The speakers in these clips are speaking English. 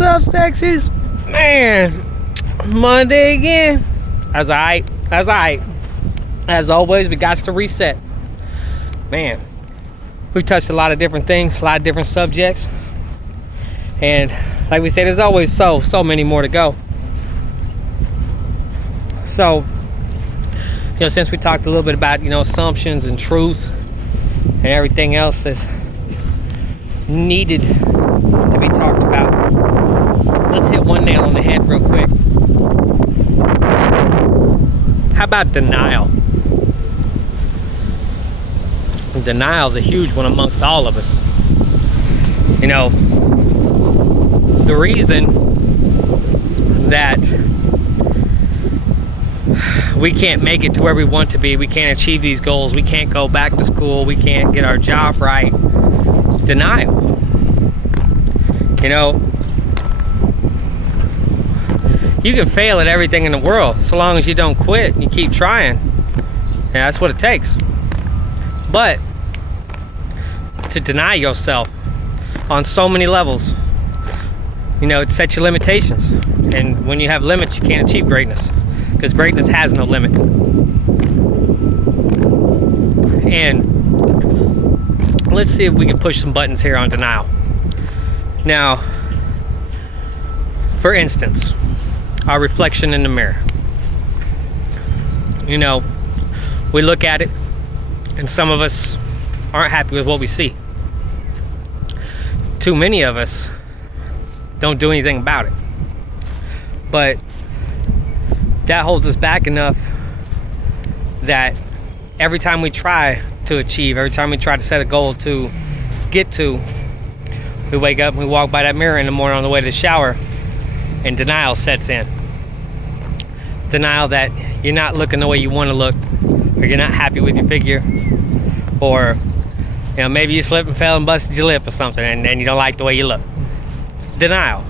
What's up, sexies? Man, Monday again. That's alright. As always, we got to reset. Man, we've touched a lot of different things, a lot of different subjects. And like we said, there's always so many more to go. So, since we talked a little bit about, assumptions and truth and everything else that's needed to be talked about, let's hit one nail on the head real quick. How about denial? Denial is a huge one amongst all of us. The reason that we can't make it to where we want to be, we can't achieve these goals, we can't go back to school, we can't get our job right, denial. You can fail at everything in the world so long as you don't quit and you keep trying. And that's what it takes. But to deny yourself on so many levels, it sets your limitations. And when you have limits, you can't achieve greatness, because greatness has no limit. And let's see if we can push some buttons here on denial. Now, for instance, our reflection in the mirror. We look at it, and some of us aren't happy with what we see. Too many of us don't do anything about it. But that holds us back enough that every time we try to achieve, every time we try to set a goal to get to, we wake up and we walk by that mirror in the morning on the way to the shower, and denial sets in. Denial that you're not looking the way you want to look, or you're not happy with your figure, or maybe you slipped and fell and busted your lip or something, and you don't like the way you look. It's denial.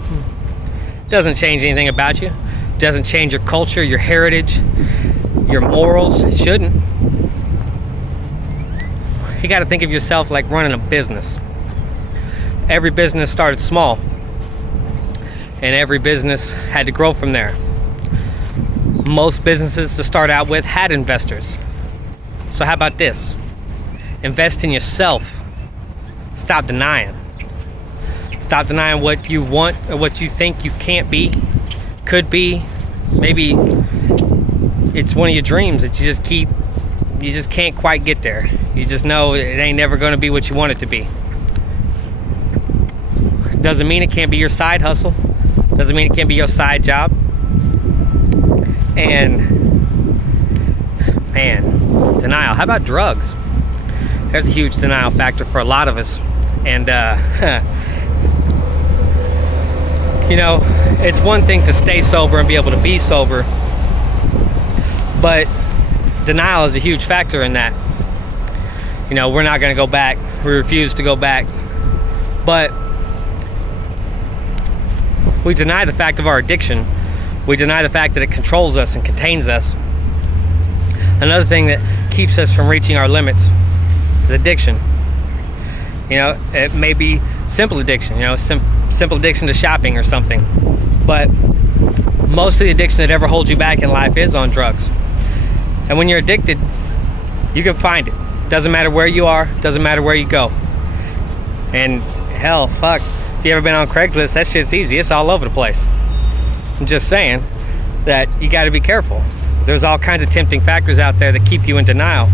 Doesn't change anything about you. Doesn't change your culture, your heritage, your morals. It shouldn't. You got to think of yourself like running a business. Every business started small, and every business had to grow from there. Most businesses to start out with had investors. So how about this? Invest in yourself. Stop denying. Stop denying what you want or what you think you can't be, could be. Maybe it's one of your dreams that you just can't quite get there. You just know it ain't never going to be what you want it to be. Doesn't mean it can't be your side hustle. Doesn't mean it can't be your side job. And man, denial. How about drugs? There's a huge denial factor for a lot of us. And it's one thing to stay sober and be able to be sober, but denial is a huge factor in that. We're not going to go back. We refuse to go back. But we deny the fact of our addiction. We deny the fact that it controls us and contains us. Another thing that keeps us from reaching our limits is addiction. It may be simple addiction, simple addiction to shopping or something. But most of the addiction that ever holds you back in life is on drugs. And when you're addicted, you can find it. Doesn't matter where you are, doesn't matter where you go. And hell, fuck, if you ever been on Craigslist, that shit's easy. It's all over the place. I'm just saying that you got to be careful. There's all kinds of tempting factors out there that keep you in denial.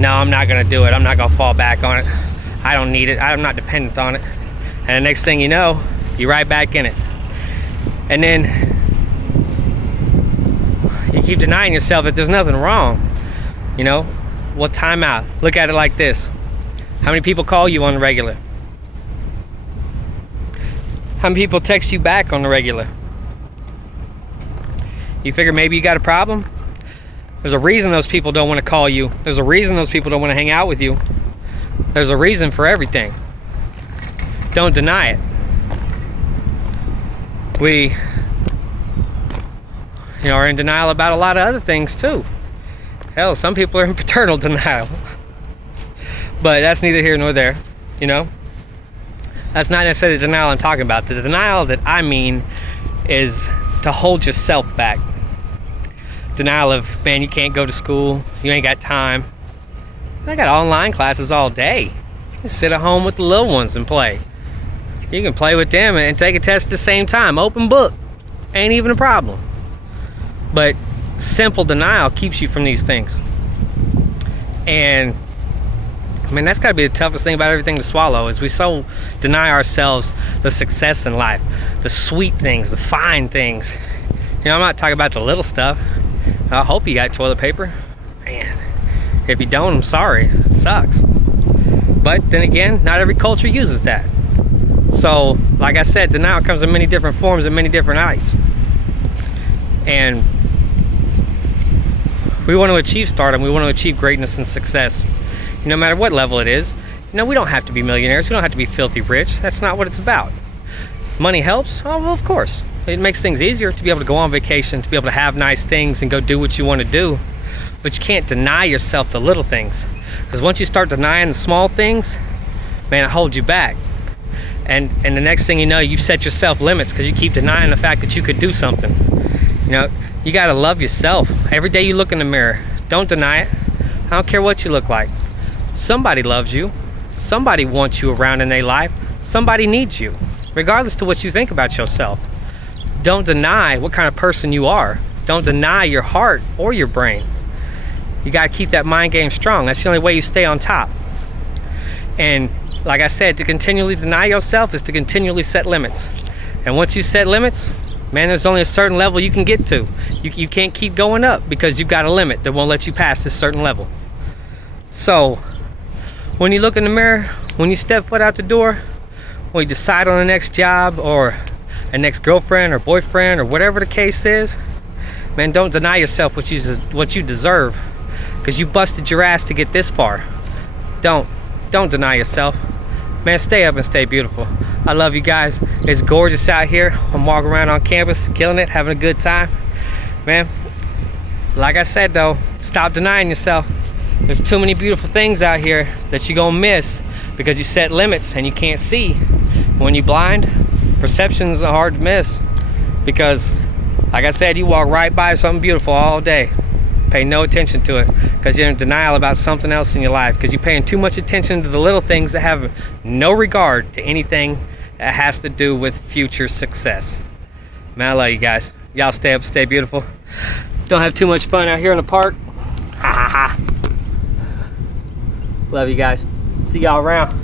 No, I'm not going to do it. I'm not going to fall back on it. I don't need it. I'm not dependent on it. And the next thing you know, you're right back in it. And then you keep denying yourself that there's nothing wrong. Well, time out. Look at it like this. How many people call you on the regular? How many people text you back on the regular? You figure maybe you got a problem? There's a reason those people don't want to call you. There's a reason those people don't want to hang out with you. There's a reason for everything. Don't deny it. We are in denial about a lot of other things too. Hell, some people are in paternal denial. But that's neither here nor there, That's not necessarily the denial I'm talking about. The denial that I mean is to hold yourself back. Denial of, man, you can't go to school, you ain't got time. I got online classes all day. You sit at home with the little ones and play. You can play with them and take a test at the same time. Open book. Ain't even a problem. But simple denial keeps you from these things. And I mean, that's got to be the toughest thing about everything to swallow, is we so deny ourselves the success in life, the sweet things, the fine things. You know, I'm not talking about the little stuff. I hope you got toilet paper. Man, if you don't, I'm sorry. It sucks. But then again, not every culture uses that. So, like I said, denial comes in many different forms and many different heights. And we want to achieve stardom. We want to achieve greatness and success. No matter what level it is. We don't have to be millionaires. We don't have to be filthy rich. That's not what it's about. Money helps? Oh, well, of course. It makes things easier to be able to go on vacation, to be able to have nice things and go do what you want to do. But you can't deny yourself the little things. Because once you start denying the small things, man, it holds you back. And the next thing you know, you've set yourself limits because you keep denying the fact that you could do something. You got to love yourself. Every day you look in the mirror, don't deny it. I don't care what you look like. Somebody loves you. Somebody wants you around in their life. Somebody needs you, regardless to what you think about yourself. Don't deny what kind of person you are. Don't deny your heart or your brain. You got to keep that mind game strong. That's the only way you stay on top. And like I said, to continually deny yourself is to continually set limits. And once you set limits, man, there's only a certain level you can get to. You can't keep going up because you've got a limit that won't let you pass this certain level. So, when you look in the mirror, when you step foot out the door, when you decide on the next job or a next girlfriend or boyfriend or whatever the case is, man, don't deny yourself what you deserve, because you busted your ass to get this far. Don't deny yourself. Man, stay up and stay beautiful. I love you guys. It's gorgeous out here. I'm walking around on campus, killing it, having a good time. Man, like I said though, stop denying yourself. There's too many beautiful things out here that you're gonna miss because you set limits and you can't see. When you're blind, perceptions are hard to miss, because like I said, you walk right by something beautiful all day. Pay no attention to it because you're in denial about something else in your life, because you're paying too much attention to the little things that have no regard to anything that has to do with future success. Man, I love you guys. Y'all stay up, stay beautiful. Don't have too much fun out here in the park. Ha ha ha. Love you guys. See y'all around.